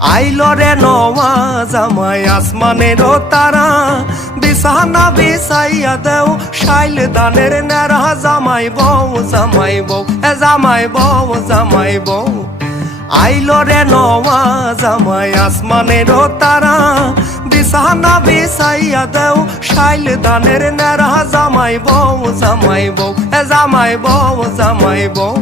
আইলো রে নওয়া জামাই আসমানেরও তারা, বিছানা বিছাইয়া দেও শাইল দানের নেরা। জামাই বউ জামাই বউ এ জামাই বউ জামাই বউ। আইলো রে নওয়া জামাই আসমানেরও তারা, বিছানা বিছাইয়া দেও শাইল দানের নেরা। জামাই বউ জামাই বউ এ জামাই বউ জামাই বউ।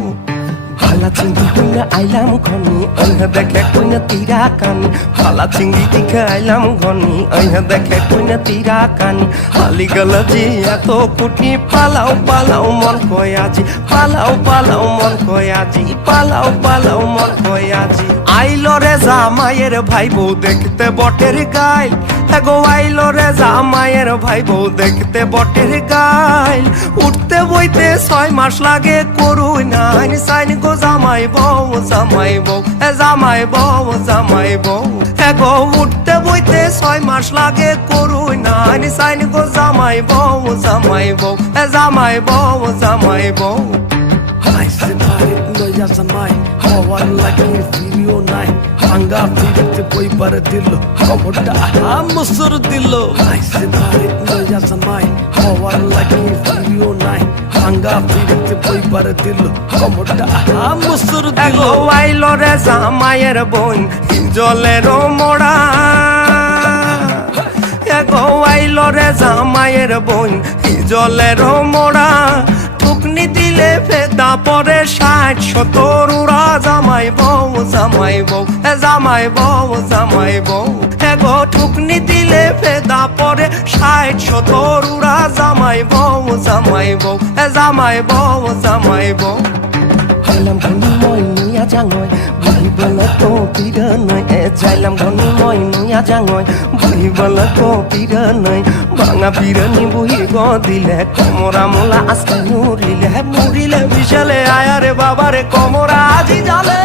ভালা চিংড়ি কইনা আইলাম ঘনি, ওইহা দেখে কইনা তীরা কানি। ভালা চিংড়ি দেখে আইলাম ঘনি, ওইহা দেখে কইনা তীরা কানি। হালি গেল যে এত কুটি, পালাও পালাও মন কয় আজি, পালাও পালাও মন কয় আজি, পালাও পালাও মন কয় আজি। আইলো রে জামাইয়ের ভাই বউ দেখতে বটের গাইল, এগো আইলো রে জামাইয়ের ভাই বউ দেখতে বটের গাইল। উঠতে বইতে 6 মাস লাগে, করুই নাইন সাইন গো জামাই বউ জামাই বউ এ জামাই বউ জামাই বউ। এগো উঠতে বইতে 6 মাস লাগে, করুই নাইন সাইন গো জামাই বউ জামাই বউ এ জামাই বউ জামাই বউ। আইসে ভারে লইয়া জামাই, হওয়ার লাগে ফিরিও নাই। ভাঙ্গা ফিরিতে বইবার দিল, খবরটা মুসুর দিল। আইসে ভারে লইয়া জামাই, হওয়ার লাগে ফিরিও নাই। ভাঙ্গা ফিরিতে বইবার দিল, খবরটা মুসুর দিল। এগো আইলো রে জামাইয়ের বোন জলেরও মোড়া, এগো আইলো রে জামাইয়ের বোন জলেরও মোড়া। টুকনি দিলে ফেদা পরে 60-70 উড়া। জামাই বউ জামাই বউ এ জামাই বউ জামাই বউ। এগো টুকনি দিলে ফেদা পরে 60-70 উড়া। জামাই বউ জামাই বউ এ জামাই বউ জামাই বউ। Jailam goni moi nuya jangoy, buhi bala ko pira noi. Jailam goni moi nuya jangoy, buhi bala ko pira noi. Banga pira ni buhi go dile, komora mola aske murile. Murile bishale aya re baba re komora aji jale.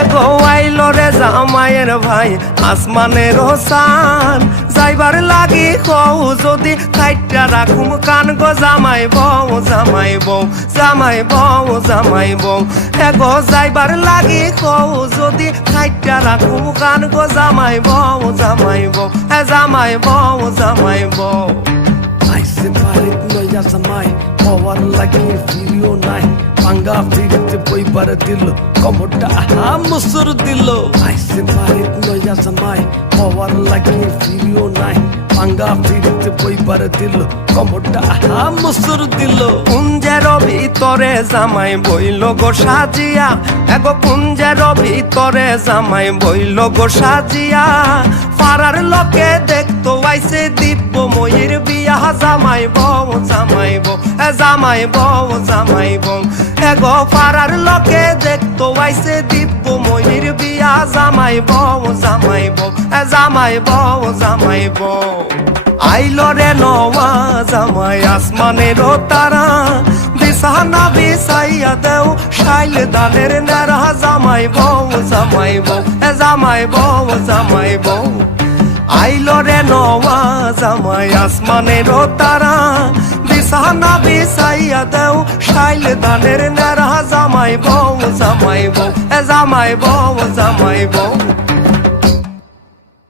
Ego ailo re জামাইয়ের ভাই আসমানেরও সান, যাইবার লাগি হও যদি কাইটা রাখুম কান গো। জামাই বউ জামাই বউ জামাই বউ জামাই বউ। এগো যাইবার লাগি হও যদি কাইটা রাখুম কান গো। জামাই বউ জামাই বউ এ জামাই বউ জামাই বউ। আইসে ভারে লইয়া জামাই, হওয়ার লাগে ফিরিও নাই। ভাঙ্গা ফিরিতে বইবার দিল, খবরটা মুসুর দিল। আইসে ভারে লইয়া জামাই, হওয়ার লাগে ফিরিও নাই। ভাঙ্গা ফিরিতে বইবার দিল, খবরটা মুসুর দিল। কুঞ্জের ভিতরে জামাই বইল গো সাজিয়া, এগো কুঞ্জের ভিতরে জামাই বইল গো সাজিয়া। পাড়ার লোকে দেখতো আইসে দিব্য ময়ূর বিয়া। জামাই বউ জামাই বউ এ জামাই বউ জামাই বউ। এগো পাড়ার লোকে দেখতো আইসে দিব্য ময়ূর বিয়া। জামাই বউ জামাই বউ এ জামাই বউ জামাই বউ। আইলো রে নওয়া জামাই আসমানেরও তারা, বিছানা বিছাইয়া দেও শাইল দানের নেরা। জামাই বউ জামাই বউ এ জামাই বউ জামাই বউ। আইলো রে নওয়া জামাই আসমানেরও তারা, বিছানা বিছাইয়া দেও শাইল দানের নেরা। জামাই বউ জামাই বউ এ জামাই বউ জামাই বউ।